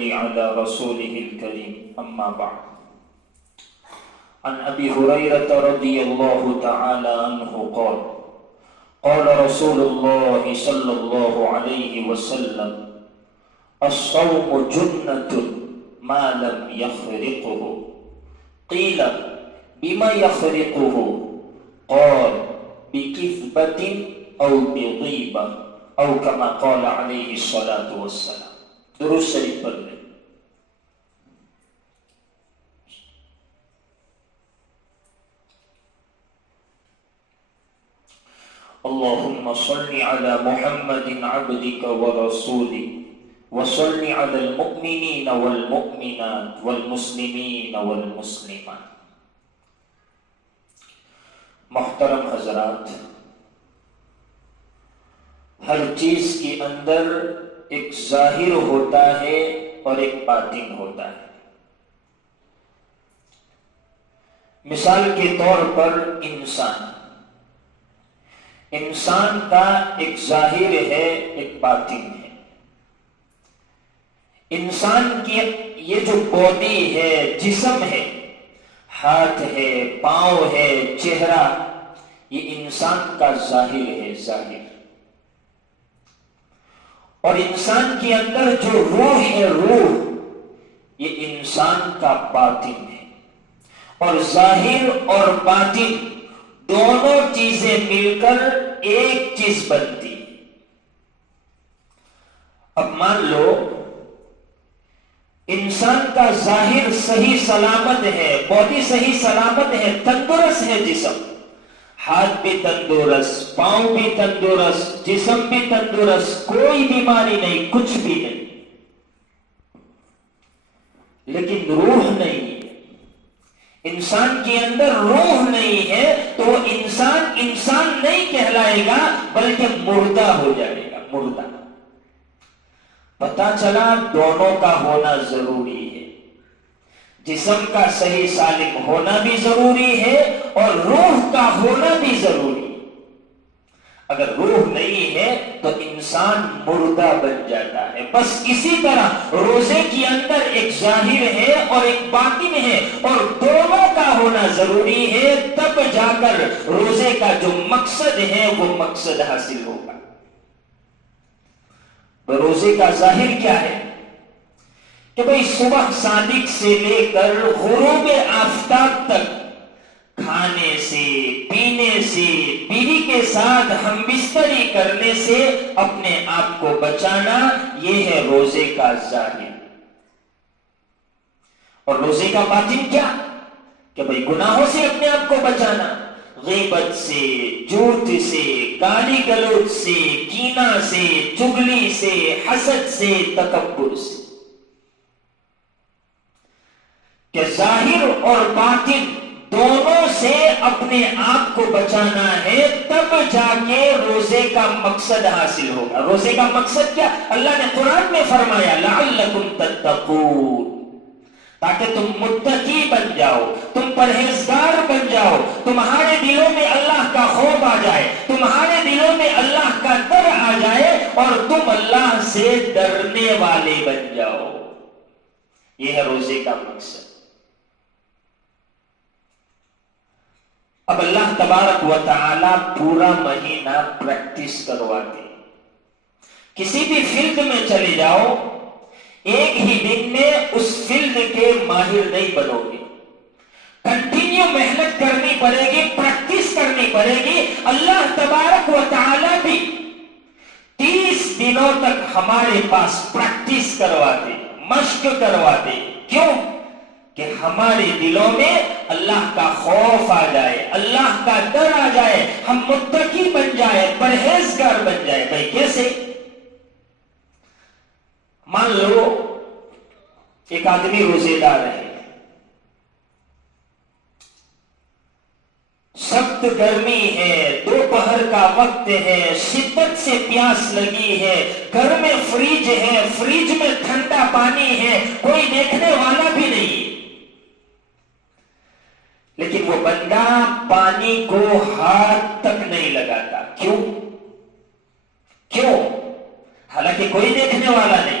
صل على رسوله الكريم أما بعد. عن أبي هريرة رضي الله تعالى عنه قال قال رسول الله صلى الله عليه وسلم الصوم جنة ما لم يخرقه. قيل بما يخرقه؟ قال بكذبة أو بغيبة أو كما قال عليه الصلاة والسلام. درود شریف پڑھ لیں. اللهم صل على محمد عبدك ورسولك وصل على المؤمنين والمؤمنات والمسلمين والمسلمات. محترم حضرات، ہر چیز کے اندر ایک ظاہر ہوتا ہے اور ایک باطن ہوتا ہے. مثال کے طور پر انسان کا ایک ظاہر ہے، ایک باطن ہے. انسان کی یہ جو باڈی ہے، جسم ہے، ہاتھ ہے، پاؤں ہے، چہرہ، یہ انسان کا ظاہر ہے، ظاہر. اور انسان کے اندر جو روح ہے، روح، یہ انسان کا باطن ہے. اور ظاہر اور باطن دونوں چیزیں مل کر ایک چیز بنتی. اب مان لو انسان کا ظاہر صحیح سلامت ہے، باڈی صحیح سلامت ہے، تندرست ہے، جسم، ہاتھ بھی تندرست، پاؤں بھی تندرست، جسم بھی تندرست، کوئی بیماری نہیں، کچھ بھی نہیں. لیکن روح نہیں ہے، انسان کے اندر روح نہیں ہے، تو وہ انسان نہیں کہلائے گا بلکہ مردہ ہو جائے گا، مردہ. پتا چلا دونوں کا ہونا ضروری ہے. جسم کا صحیح سالم ہونا بھی ضروری ہے اور روح کا ہونا بھی ضروری ہے. اگر روح نہیں ہے تو انسان مردہ بن جاتا ہے. بس اسی طرح روزے کے اندر ایک ظاہر ہے اور ایک باطن ہے، اور دونوں کا ہونا ضروری ہے، تب جا کر روزے کا جو مقصد ہے وہ مقصد حاصل ہوگا. روزے کا ظاہر کیا ہے کہ بھئی صبح صادق سے لے کر غروب آفتاب تک کھانے سے، پینے سے، بیوی کے ساتھ ہم بستری کرنے سے اپنے آپ کو بچانا، یہ ہے روزے کا ظاہر. اور روزے کا باطن کیا کہ بھئی گناہوں سے اپنے آپ کو بچانا، غیبت سے، جھوٹ سے، گالی گلوچ سے، کینہ سے، چغلی سے، حسد سے، تکبر سے. کہ ظاہر اور باطن دونوں سے اپنے آپ کو بچانا ہے، تب جا کے روزے کا مقصد حاصل ہوگا. روزے کا مقصد کیا؟ اللہ نے قرآن میں فرمایا لعلکم تتقون، تاکہ تم متقی بن جاؤ، تم پرہیزگار بن جاؤ، تمہارے دلوں میں اللہ کا خوف آ جائے، تمہارے دلوں میں اللہ کا ڈر آ جائے اور تم اللہ سے ڈرنے والے بن جاؤ. یہ ہے روزے کا مقصد. اب اللہ تبارک و تعالی پورا مہینہ پریکٹس کرواتے. کسی بھی فیلڈ میں چلے جاؤ، ایک ہی دن میں اس فیلڈ کے ماہر نہیں بنو گے. کنٹینیو محنت کرنی پڑے گی، پریکٹس کرنی پڑے گی. اللہ تبارک و تعالی بھی 30 دنوں تک ہمارے پاس پریکٹس کرواتے، مشق کرواتے. کیوں؟ کہ ہمارے دلوں میں اللہ کا خوف آ جائے، اللہ کا ڈر آ جائے، ہم متقی بن جائے، پرہیزگار بن جائے. بھائی کیسے؟ مان لو ایک آدمی روزے دار ہے، سخت گرمی ہے، دوپہر کا وقت ہے، شدت سے پیاس لگی ہے، گھر میں فریج ہے، فریج میں ٹھنڈا پانی ہے، کوئی دیکھنے والا بھی نہیں. لیکن وہ بندہ پانی کو ہاتھ تک نہیں لگاتا. کیوں؟ حالانکہ کوئی دیکھنے والا نہیں.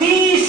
30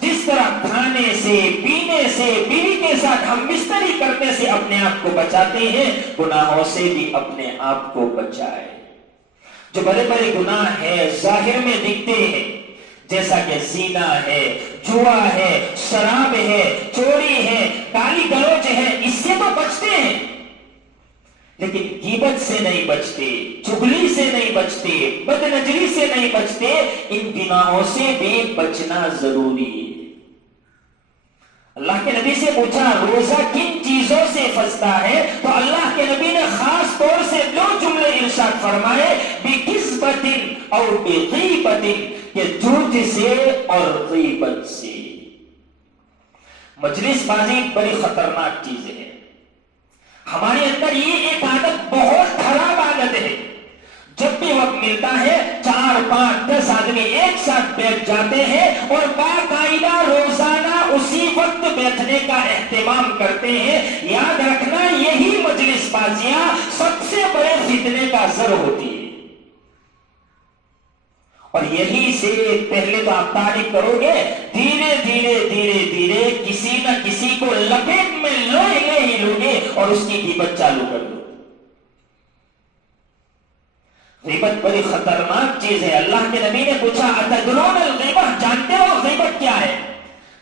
جس طرح کھانے سے، پینے سے، بیوی کے ساتھ ہم بستری کرنے سے اپنے آپ کو بچاتے ہیں، گناہوں سے بھی اپنے آپ کو بچائے۔ جو بڑے بڑے گناہ ہیں ظاہر میں دکھتے ہیں، جیسا کہ زنا ہے، جوا ہے، شراب ہے، چوری ہے، گالی گلوچ ہے، اس سے تو بچتے ہیں، لیکن غیبت سے نہیں بچتے، چغلی سے نہیں بچتے، بد نظری سے نہیں بچتے، ان گناہوں سے بھی بچنا ضروری ہے۔ اللہ کے نبی سے پوچھا روزہ کن چیزوں سے پھنستا ہے، تو اللہ کے نبی نے خاص طور سے دو جملے ارشاد فرمائے، بِکِسْبَةٍ اور بِغِیبَةٍ، کہ جھوٹ سے اور غیبت سے۔ مجلس بازی بڑی خطرناک چیز ہے، ہمارے اندر یہ ایک عادت بہت خراب عادت ہے، جب بھی وقت ملتا ہے 4 5 10 آدمی ایک ساتھ بیٹھ جاتے ہیں اور باقاعدہ روزانہ اسی وقت بیٹھنے کا اہتمام کرتے ہیں۔ یاد رکھنا یہی مجلس بازیاں سب سے بڑے فتنے کا زر ہوتی ہے، اور یہی سے پہلے تو آپ تعریف کرو گے، دھیرے دھیرے دھیرے دھیرے کسی نہ کسی کو لپیٹ میں لے لو گے اور اس کی غیبت چالو کر دو۔ غیبت بڑی خطرناک چیز ہے۔ اللہ کے نبی نے پوچھا اتدرون الغیبۃ، جانتے ہو غیبت کیا ہے؟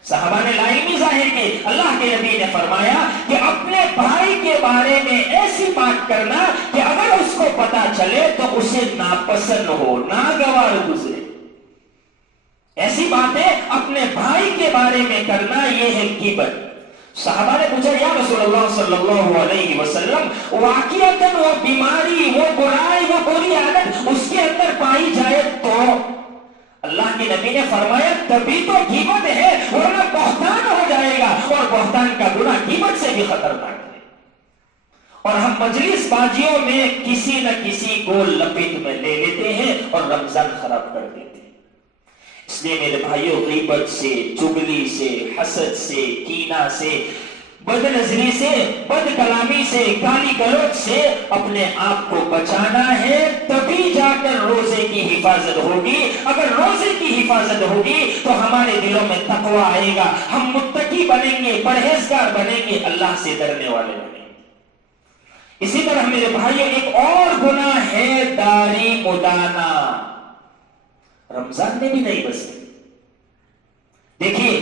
صحابہ نے لاعلمی ظاہر کی۔ اللہ کے نبی نے فرمایا کہ اپنے بھائی کے بارے میں ایسی بات کرنا کہ اگر اس کو پتا چلے تو اسے ناپسند ہو، ناگوار گزرے، ایسی باتیں اپنے بھائی کے بارے میں کرنا، یہ ہے غیبت۔ صحابہ نے پوچھا یا رسول اللہ صلی اللہ علیہ وسلم، واقعتاً وہ بیماری، وہ برائی، وہ بری عادت اس کے اندر پائی جائے تو؟ اللہ کے نبی نے فرمایا تبھی تو غیبت ہے، ورنہ بہتان ہو جائے گا، اور بہتان کا گناہ غیبت سے بھی خطرناک ہے۔ اور ہم مجلس بازیوں میں کسی نہ کسی کو لپیٹ میں لے لیتے ہیں اور رمضان خراب کر دیتے ہیں۔ اس لیے میرے بھائیوں، غیبت سے، چغلی سے، حسد سے، کینہ سے، بد نظری سے، بد کلامی سے، گالی گلوچ سے اپنے آپ کو بچانا ہے، تبھی جا کر روزے کی حفاظت ہوگی۔ اگر روزے کی حفاظت ہوگی تو ہمارے دلوں میں تقویٰ آئے گا، ہم متقی بنیں گے، پرہیزگار بنیں گے، اللہ سے ڈرنے والے بنیں گے۔ اسی طرح میرے بھائیوں، ایک اور گناہ ہے داڑھی مڈانا، رمضان میں بھی نہیں بچتے۔ دیکھیے،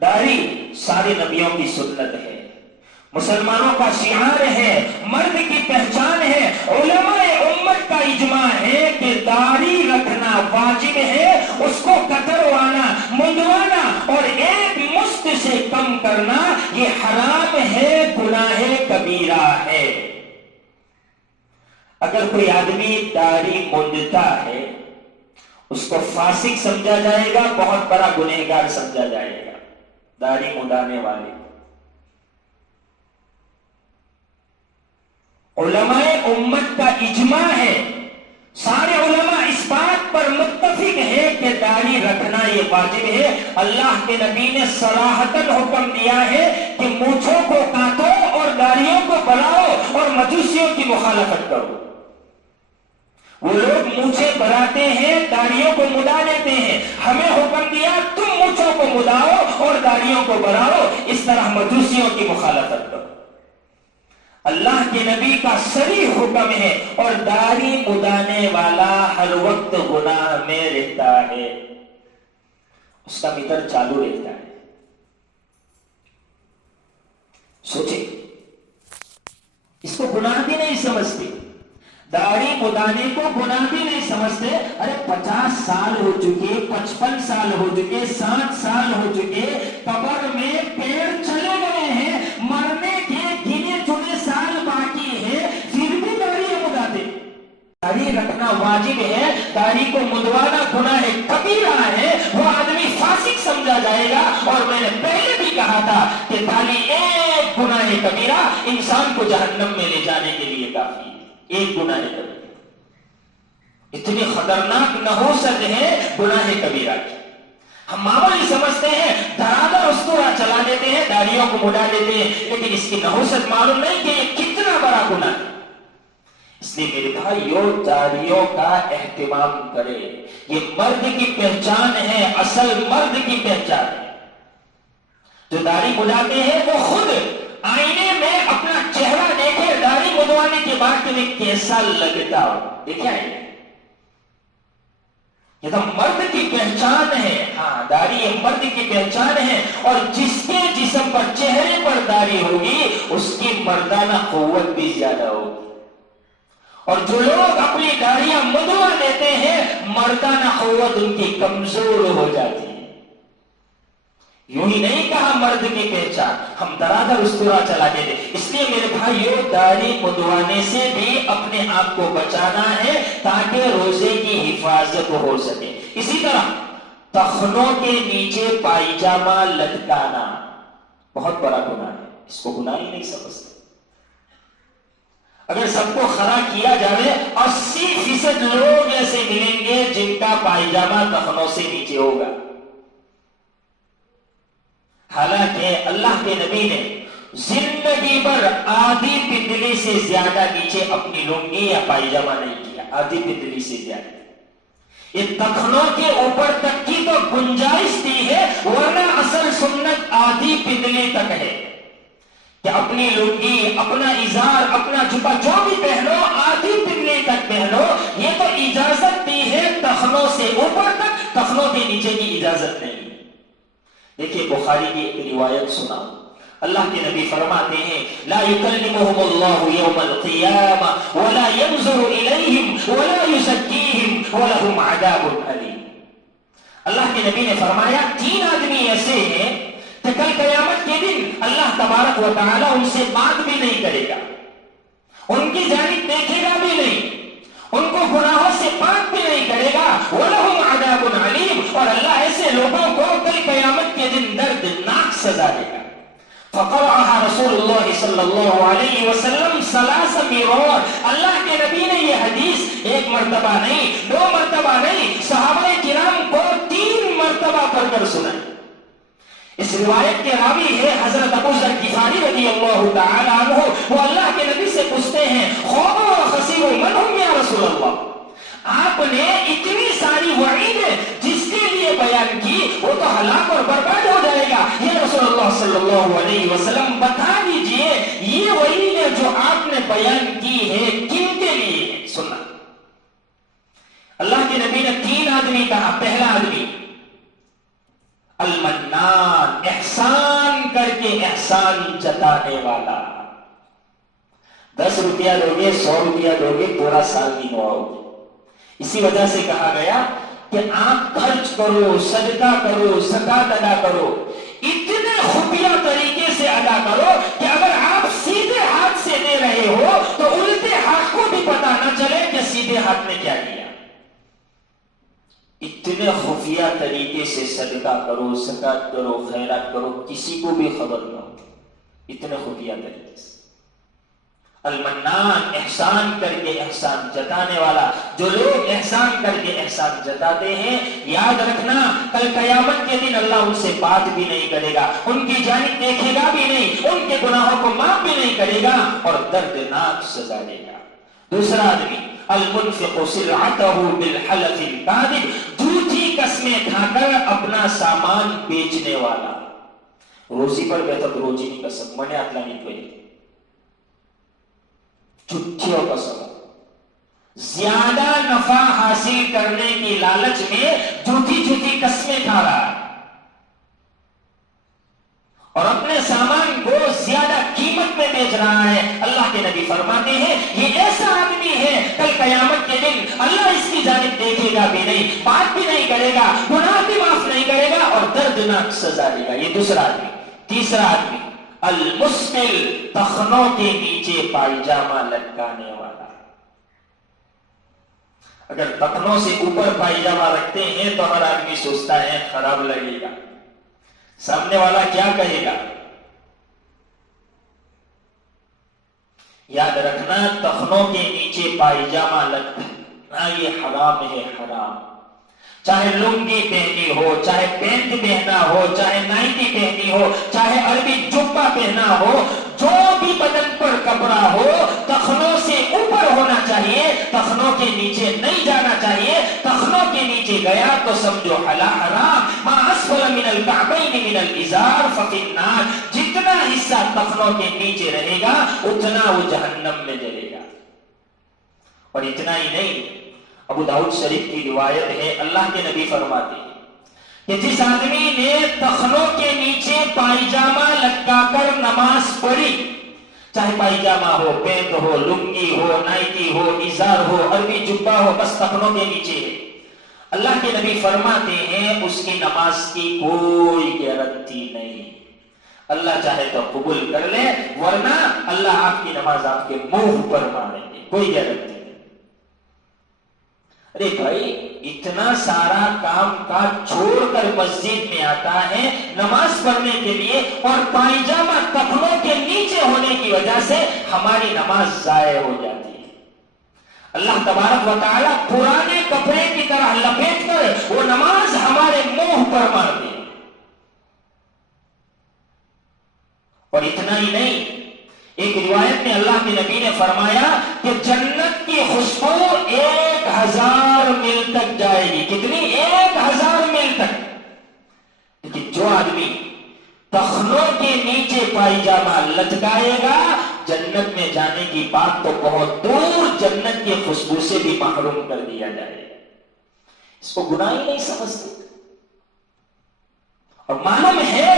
داڑھی سارے نبیوں کی سنت ہے، مسلمانوں کا شعار ہے، مرد کی پہچان ہے، علماء امت کا اجماع ہے کہ داڑھی رکھنا واجب ہے، اس کو کتروانا، منڈوانا اور ایک مشت سے کم کرنا یہ حرام ہے، گناہ کبیرہ ہے۔ اگر کوئی آدمی داڑھی منڈتا ہے اس کو فاسق سمجھا جائے گا، بہت بڑا گنہگار سمجھا جائے گا، داڑھی منڈانے والے۔ علماء امت کا اجماع ہے، سارے علماء اس بات پر متفق ہے کہ داڑھی رکھنا یہ واجب ہے۔ اللہ کے نبی نے صراحتاً حکم دیا ہے کہ مونچھوں کو کاٹو اور داڑھیوں کو بڑھاؤ اور مجوسیوں کی مخالفت کرو۔ وہ لوگ مونچھیں بڑھاتے ہیں، داڑھیوں کو مڈا لیتے ہیں، ہمیں حکم دیا تم مونچھوں کو مڈاؤ اور داڑھیوں کو بڑھاؤ، اس طرح مجوسیوں کی مخالفت کرو۔ اللہ کے نبی کا صریح حکم ہے، اور داڑھی مڈانے والا ہر وقت گناہ میں رہتا ہے، اس کا میٹر چالو رہتا ہے۔ سوچیں، اس کو گناہ بھی نہیں سمجھتے، داڑھی مڈانے کو گناہ بھی نہیں سمجھتے۔ ارے 50 سال ہو چکے، 55 سال ہو چکے، 60 سال ہو چکے، قبر میں پیر چلے گئے ہیں، مرنے کے گنے چنے سال باقی ہے، پھر بھی داڑھی مڈاتے۔ داڑھی رکھنا واجب ہے، داڑھی کو مڈوانا گناہ کبیرہ ہے، وہ آدمی فاسق سمجھا جائے گا۔ اور میں نے پہلے بھی کہا تھا کہ داڑھی ایک گناہ کبیرہ انسان کو جہنم میں لے جانے کے لیے کافی ہے، ایک گناہ کبیرہ۔ اتنی خطرناک نحوست ہے گناہ کبیرہ کی، ہم معمولی سمجھتے ہیں، دھڑادھڑ اسطورہ چلا دیتے ہیں، داڑھیوں کو مڈا دیتے ہیں، لیکن اس کی نحوست معلوم نہیں کہ یہ کتنا بڑا گناہ ہے۔ اس لیے میرے بھائیوں، داڑھیوں کا اہتمام کرے، یہ مرد کی پہچان ہے، اصل مرد کی پہچان ہے۔ جو داڑھی مڈاتے ہیں وہ خود آئینے میں اپنا چہرہ دیکھے داڑھی مڈوانے کے بعد تمہیں کیسا لگتا ہو. دیکھا ہے یہ تو مرد کی پہچان ہے. ہاں داڑھی یہ مرد کی پہچان ہے. اور جس کے جسم پر چہرے پر داڑھی ہوگی اس کی مردانہ قوت بھی زیادہ ہوگی. اور جو لوگ اپنی داڑیاں مڈوا لیتے ہیں مردانہ قوت ان کی کمزور ہو جاتی ہے. یوں ہی نہیں کہا مرد کی پہچان, ہم درادر اسطورہ چلا کے دے. اس لیے میرے بھائیو داڑھی مڈوانے سے بھی اپنے آپ کو بچانا ہے تاکہ روزے کی حفاظت ہو سکے. اسی طرح ٹخنوں کے نیچے پائجامہ لٹکانا بہت بڑا گناہ ہے. اس کو گناہ ہی نہیں سمجھتے. اگر سب کو کھڑا کیا جائے 80% لوگ ایسے ملیں گے جن کا پائجامہ ٹخنوں سے نیچے ہوگا. حالانکہ اللہ کے نبی نے زندگی پر آدھی پنڈلی سے زیادہ نیچے اپنی لنگی یا پائجامہ نہیں کیا. آدھی پنڈلی سے زیادہ. یہ ٹخنوں کے اوپر تک کی تو گنجائش دی ہے, ورنہ اصل سنت آدھی پنڈلی تک ہے کہ اپنی لنگی, اپنا ازار, اپنا جبہ جو بھی پہنو آدھی پنڈلی تک پہنو. یہ تو اجازت دی ہے ٹخنوں سے اوپر تک, ٹخنوں کے نیچے کی اجازت نہیں. دیکھیے بخاری کی ایک روایت سنا. اللہ کے نبی فرماتے ہیں لا يكلمهم الله يوم القيامة ولا ينظر إليهم ولا يزكيهم ولهم عذاب أليم. اللہ کے نبی نے فرمایا 3 آدمی ایسے ہیں کہ کل قیامت کے دن اللہ تبارک و تعالی ان سے بات بھی نہیں کرے گا, ان کی جانب دیکھے گا بھی نہیں, ان کو گناہوں سے پاک بھی نہیں کرے گا. وَلَهُمْ عَذَابٌ عَلِيمٌ. اور اللہ ایسے لوگوں کو کل قیامت کے دن دردناک سزا دے گا. فقرأها رسول اللہ صلی اللہ علیہ وسلم 3 مرات. اللہ کے نبی نے یہ حدیث 1 مرتبہ نہیں, 2 مرتبہ نہیں, صحابہ کرام کو 3 مرتبہ پڑھ کر سنائے. اس روایت کے راوی ہے حضرت ابو ذر غفاری رضی اللہ تعالی عنہ. وہ اللہ کے نبی سے پوچھتے ہیں خوب و خسیر من ہم یا رسول اللہ, آپ نے اتنی ساری وعید جس کے لیے بیان کی وہ تو ہلاک اور برباد ہو جائے گا. یا رسول اللہ صلی اللہ علیہ وسلم بتا دیجئے یہ وعید جو آپ نے بیان کی ہے کن کے لیے ہے. سننا, اللہ کے نبی نے 3 آدمی کہا. پہلا آدمی المنان, احسان کر کے احسان جتانے والا. 10 روپیہ دو گے, 100 روپیہ دو گے, پورا سال نہیں نواؤ. اسی وجہ سے کہا گیا کہ آپ خرچ کرو, صدقہ کرو, زکات ادا کرو, اتنے خفیہ طریقے سے ادا کرو کہ اگر آپ سیدھے ہاتھ سے دے رہے ہو تو الٹے ہاتھ کو بھی پتا نہ چلے کہ سیدھے ہاتھ نے کیا کیا. اتنے خفیہ طریقے سے صدقہ کرو, زکات کرو, خیرات کرو, کسی کو بھی خبر نہ ہو. اتنے خفیہ طریقے سے. المنان, احسان کر کے احسان جتانے والا. جو لوگ احسان کر کے احسان جتاتے ہیں یاد رکھنا کل قیامت کے دن اللہ ان سے بات بھی نہیں کرے گا, ان کی جانب دیکھے گا بھی نہیں, ان کے گناہوں کو معاف بھی نہیں کرے گا اور دردناک سزا دے گا. دوسرا آدمی المنفق سلعته بالحلف الكاذب, جھوٹی قسمیں کھا کر اپنا سامان بیچنے والا. روزی پر بیٹھا تو روزی نہیں قسم منے اطلاع نہیں کوئی جھوٹیوں قسم, زیادہ نفع حاصل کرنے کی لالچ میں جھوٹی قسمیں کھا رہا ہے اور اپنے سامان کو زیادہ قیمت میں بیچ رہا ہے. اللہ کے نبی فرماتے ہیں یہ ایسا آدمی ہے کل قیامت کے دن اللہ اس کی جانب دیکھے گا بھی نہیں, بات بھی نہیں کرے گا, گناہ بھی معاف نہیں کرے گا اور دردناک سزا دے گا. یہ دوسرا آدمی. تیسرا آدمی المسبل, ٹخنوں کے نیچے پائجامہ لٹکانے والا. اگر ٹخنوں سے اوپر پائجامہ رکھتے ہیں تو ہر آدمی سوچتا ہے خراب لگے گا, سامنے والا کیا کہے گا. یاد رکھنا ٹخنوں کے نیچے پائجامہ لٹکانا یہ حرام ہے, حرام. چاہے لنگی پہنی ہو, چاہے پینٹ پہنا ہو, چاہے نائٹی پہنی ہو, چاہے عربی جبہ پہنا ہو, جو بھی بدن پر کپڑا ہو ٹخنوں سے اوپر ہونا چاہیے, ٹخنوں کے نیچے نہیں جانا چاہیے. ٹخنوں کے نیچے گیا تو سمجھو حرام. ما اسفل من الكعبین من الازار الازار ففی النار، جتنا حصہ کفنوں کے نیچے رہے گا اتنا وہ جہنم میں جلے گا۔ اور اتنا ہی نہیں، ابو داؤد شریف کی روایت ہے، اللہ کے نبی فرماتے ہیں کہ جس آدمی نے تخنوں کے نیچے پائجامہ لٹکا کر نماز پڑھی، چاہے پائجامہ ہو، پینٹ ہو، لنگی ہو، نائٹی ہو، ازار ہو، عربی جبہ ہو، بس تخنوں کے نیچے ہے، اللہ کے نبی فرماتے ہیں اس کی نماز کی کوئی گارنٹی نہیں، اللہ چاہے تو قبول کر لے ورنہ اللہ آپ کی نماز آپ کے منہ پر ماریں گے، کوئی گارنٹی نہیں۔ ارے بھائی اتنا سارا کام کاج چھوڑ کر مسجد میں آتا ہے نماز پڑھنے کے لیے، اور پائجامہ کپڑوں کے نیچے ہونے کی وجہ سے ہماری نماز ضائع ہو جاتی ہے۔ اللہ تبارک و تعالی پرانے کپڑے کی طرح لپیٹ کر وہ نماز ہمارے منہ پر مار دے۔ اور اتنا ہی نہیں، ایک روایت میں اللہ کے نبی نے فرمایا کہ جنت کی خوشبو 1000 میل تک جائے گی۔ کتنی؟ 1000 میل تک۔ لیکن جو آدمی تخنوں کے نیچے پائجامہ لٹکائے گا جنت میں جانے کی بات تو بہت دور، جنت کی خوشبو سے بھی محروم کر دیا جائے گا۔ اس کو گناہ ہی نہیں سمجھتے، اور معلوم ہے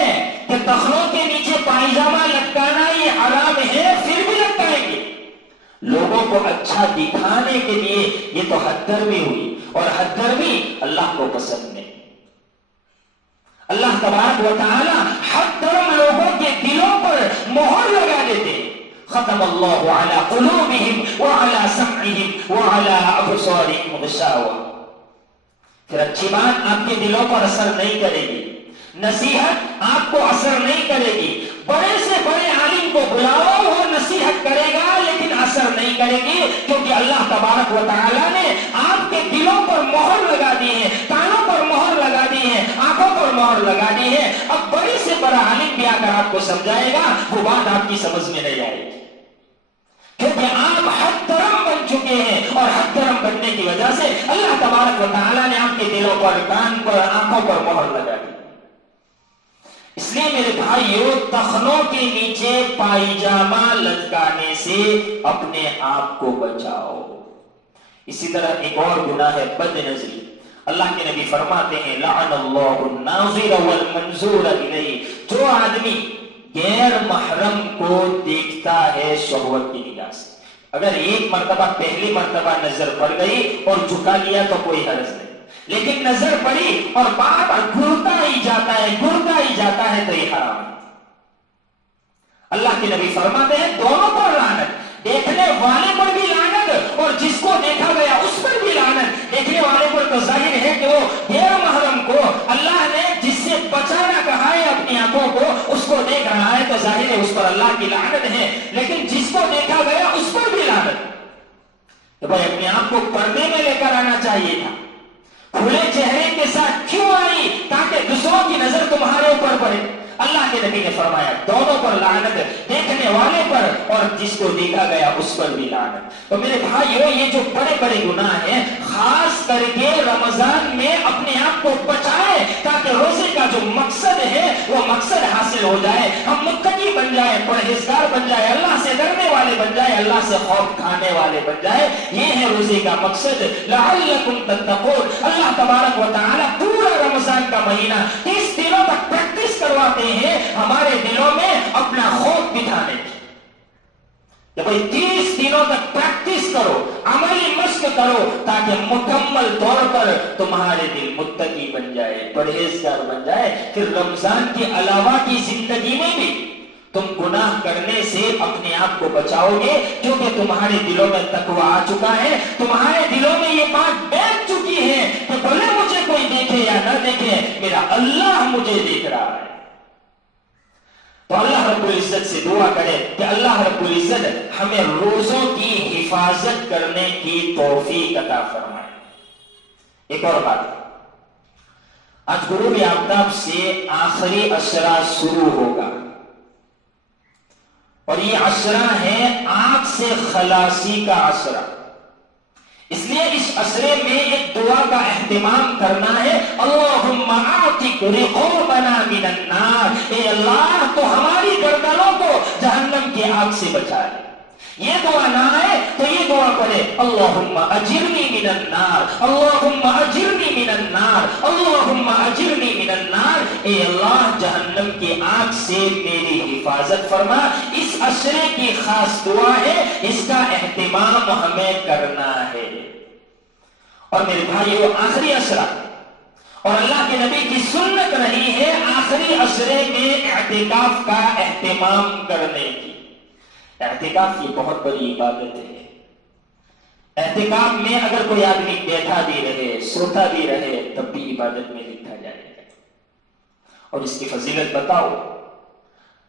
کہ تخنوں کے نیچے پائجامہ لٹکانا یہ حرام ہے، پھر بھی لٹکائیں گے لوگوں کو اچھا دکھانے کے لیے۔ یہ تو حد درمی ہوئی، اور حد درمی اللہ کو پسند نہیں۔ اللہ تبارک و تعالی حد درم لوگوں کے دلوں پر مہر لگا دیتے ہیں۔ ختم اللہ علی قلوبہم وعلی سمعہم وعلی ابصارہم غشاوہ۔ پھر اچھی بات آپ کے دلوں پر اثر نہیں کرے گی، نصیحت آپ کو اثر نہیں کرے گی، بڑے سے بڑے عالم کو بلاؤ وہ نصیحت کرے گا لیکن اثر نہیں کرے گی، کیونکہ اللہ تبارک و تعالیٰ نے آپ کے دلوں پر مہر لگا دی ہے، کانوں پر مہر لگا دی ہے، آنکھوں پر مہر لگا دی ہے۔ اب بڑے سے بڑا عالم بھی آ کر آپ کو سمجھائے گا وہ بات آپ کی سمجھ میں نہیں آئے گی، کیونکہ آپ حد درم بن چکے ہیں، اور حد درم بننے کی وجہ سے اللہ تبارک و تعالیٰ نے آپ کے دلوں پر، کان پر، آنکھوں پر مہر لگا دی۔ اس لیے میرے بھائیوں تخنوں کے نیچے پائجامہ لٹکانے سے اپنے آپ کو بچاؤ۔ اسی طرح ایک اور گناہ ہے بد نظری۔ اللہ کے نبی فرماتے ہیں لعن اللہ الناظر والمنظور الیہ، جو آدمی غیر محرم کو دیکھتا ہے شہوت کی نگاہ سے، اگر ایک مرتبہ پہلی مرتبہ نظر پڑ گئی اور جھکا لیا تو کوئی حرج نہیں، لیکن نظر پڑی اور بار بار گھرتا ہی جاتا ہے تو یہ حرام ہے۔ اللہ کے نبی فرماتے ہیں دونوں پر لعنت، دیکھنے والے پر بھی لعنت اور جس کو دیکھا گیا اس پر بھی لعنت۔ دیکھنے والے پر تو ظاہر ہے کہ وہ غیر محرم کو اللہ نے جس سے بچانا کہا ہے اپنی آنکھوں کو، اس کو دیکھ رہا ہے تو ظاہر ہے اس پر اللہ کی لعنت ہے، لیکن جس کو دیکھا گیا اس پر بھی لعنت۔ تو بھائی اپنے آپ کو پردے میں لے کر آنا چاہیے تھا، کھلے چہرے کے ساتھ کیوں آئی؟ تاکہ دوسروں کی نظر تمہارے اوپر پڑے۔ اللہ کے نبی نے فرمایا دونوں پر لعنت، دیکھنے والے پر اور جس کو دیکھا گیا اس پر بھی لعنت۔ تو میرے بھائیو یہ جو بڑے بڑے گناہ ہیں خاص کر کے رمضان میں اپنے آپ کو بچائے تاکہ روزے کا جو مقصد ہے وہ مقصد حاصل ہو جائے، ہم متقی بن جائے، پرہیزگار بن جائے، اللہ سے ڈرنے والے بن جائے، اللہ سے خوف کھانے والے بن جائے۔ یہ ہے روزے کا مقصد، لعلکم تتقون۔ اللہ تبارک و تعالی پورا رمضان کا مہینہ 30 دنوں تک پریکٹس کرواتے ہیں ہمارے دلوں میں اپنا خوف بٹھانے کی، کہ بھئی 30 دنوں تک پریکٹس کرو، عملی مشق کرو تاکہ مکمل طور پر تمہارے دل متقی بن جائے، پرہیزگار بن جائے۔ پھر رمضان کے علاوہ کی زندگی میں بھی تم گناہ کرنے سے اپنے آپ کو بچاؤ گے، کیونکہ تمہارے دلوں میں تقوی آ چکا ہے، تمہارے دلوں میں یہ بات بیٹھ چکی ہے کہ بھلے مجھے کوئی دیکھے یا نہ دیکھے میرا اللہ مجھے دیکھ رہا ہے۔ تو اللہ رب العزت سے دعا کرے کہ اللہ رب العزت ہمیں روزوں کی حفاظت کرنے کی توفیق عطا فرمائے۔ ایک اور بات، آج غروب آفتاب سے آخری عشرہ شروع ہوگا، اور یہ عشرہ ہے آنکھ سے خلاصی کا عشرہ۔ اس لیے اس عشرے میں ایک دعا کا اہتمام کرنا ہے، اللہم اعتق رقابنا من النار، اے اللہ تو ہماری گردنوں کو جہنم کی آگ سے بچا لے۔ یہ دعا نہ ہے تو یہ دعا کرے، اللہم اجرنی من النار، اللہم اجرنی من النار، اللہم اجرنی من النار، اے اللہ جہنم کی آگ سے میری حفاظت فرما۔ اس عشرے کی خاص دعا ہے، اس کا اہتمام ہمیں کرنا ہے۔ اور میرے بھائیو، آخری عشرہ اور اللہ کے نبی کی سنت رہی ہے آخری عشرے میں اعتکاف کا اہتمام کرنے کی۔ اعتکاف یہ بہت بڑی عبادت ہے۔ اعتکاف میں اگر کوئی آدمی بیٹھا بھی رہے، سوتا بھی رہے، تب بھی عبادت میں لکھا جائے گا۔ اور اس کی فضیلت بتاؤ،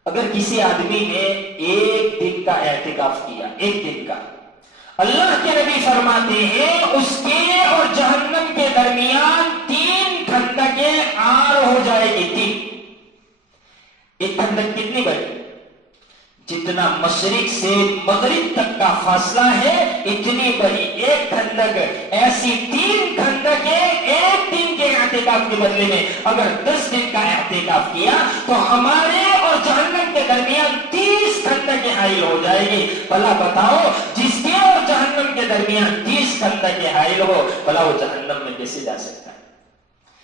اگر کسی آدمی نے ایک دن کا اعتکاف کیا، ایک دن کا، اللہ کے نبی فرماتے ہیں اس کے اور جہنم کے درمیان 3 کھندقیں آر ہو جائے گی۔ 3۔ ایک کھندق کتنی بڑی؟ جتنا مشرق سے مغرب تک کا فاصلہ ہے اتنی بڑی ایک کھندق۔ ایسی 3 کھندقیں ایک دن کے اعتکاف کے بدلے میں اگر 10 دن کا اعتکاف کیا تو ہمارے اور جہنم کے درمیان 30 کھندقیں حائل ہو جائے گی۔ بھلا بتاؤ، جس کے اور جہنم کے درمیان 30 کھندقیں حائل ہو، بھلا وہ جہنم میں کیسے جا سکتا ہے؟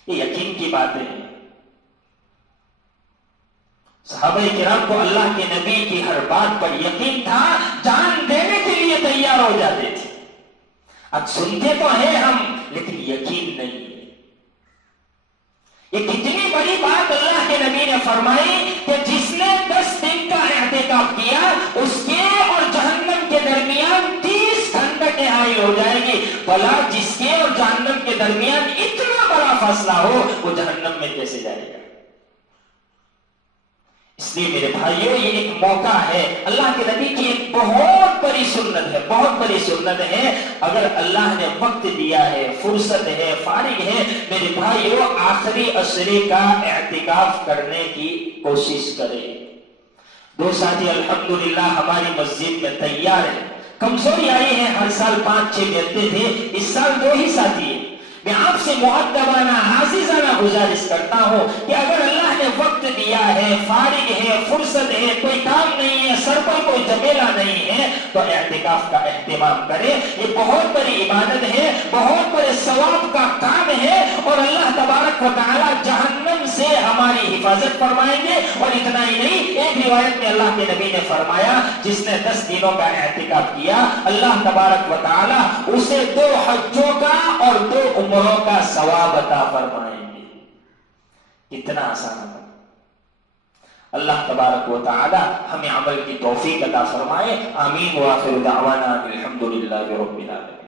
یہ یقین کی باتیں ہیں۔ صحابہ کرام کو اللہ کے نبی کی ہر بات پر یقین تھا، جان دینے کے لیے تیار ہو جاتے تھے۔ اب سنتے تو ہیں ہم، لیکن یقین نہیں ہے۔ یہ کتنی بڑی بات اللہ کے نبی نے فرمائی کہ جس نے 10 دن کا اعتکاف کیا اس کے اور جہنم کے درمیان 30 کھندقیں حائل ہو جائے گی۔ بھلا جس کے اور جہنم کے درمیان اتنا بڑا فاصلہ ہو، وہ جہنم میں کیسے جائے گا؟ اس لیے میرے بھائیوں، یہ ایک موقع ہے، اللہ کے نبی کی ایک بہت بڑی سنت ہے، بہت بڑی سنت ہے۔ اگر اللہ نے وقت دیا ہے، فرصت ہے، فارغ ہے، میرے بھائیوں آخری عشرے کا اعتکاف کرنے کی کوشش کریں۔ 2 ساتھی الحمدللہ ہماری مسجد میں تیار ہیں۔ کمزوری آئی ہے، ہر سال 5-6 ملتے تھے، اس سال 2 ہی ساتھی ہیں۔ میں آپ سے مؤدبانہ عزیزانہ گزارش کرتا ہوں کہ اگر اللہ نے وقت دیا ہے، فارغ ہے، فرصت ہے، کوئی کام نہیں ہے، سر پر کوئی جمیلا نہیں ہے، تو اعتکاف کا اہتمام کرے۔ یہ بہت بڑی عبادت ہے، بہت بڑے ثواب کا کام ہے، اور اللہ تبارک و تعالی جہنم سے ہماری حفاظت فرمائیں گے۔ اور اتنا ہی نہیں، ایک روایت میں اللہ کے نبی نے فرمایا جس نے 10 دنوں کا اعتکاف کیا، اللہ تبارک و تعالی اسے 2 حجوں کا اور 2 عمروں کا ثواب عطا فرمائیں گے۔ کتنا آسان ہے۔ اللہ تبارک و تعالی ہمیں عمل کی توفیق عطا فرمائے۔ آمین۔ وآخر دعوانا الحمدللہ رب العالمین۔